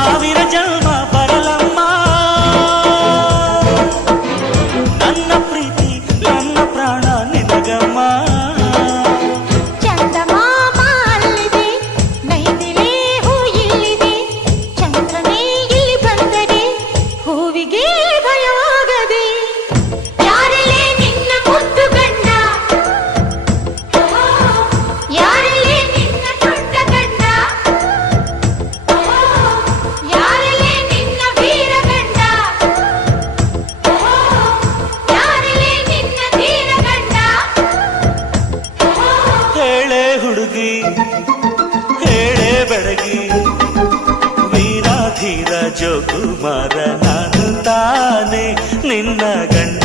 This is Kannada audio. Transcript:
ಸಾವಿರ ಜನ್ಮ ಬರಲಮ್ಮ ನನ್ನ ಪ್ರೀತಿ ನನ್ನ ಪ್ರಾಣ ನಿನಗಮ್ಮ ಹುಡುಗಿ ಹೇಳೆ ಬೆಳಗಿ ವೀರಾಧೀರ ಜೋಕುಮಾರ ನಾನು ತಾನೆ ನಿನ್ನ ಗಂಡ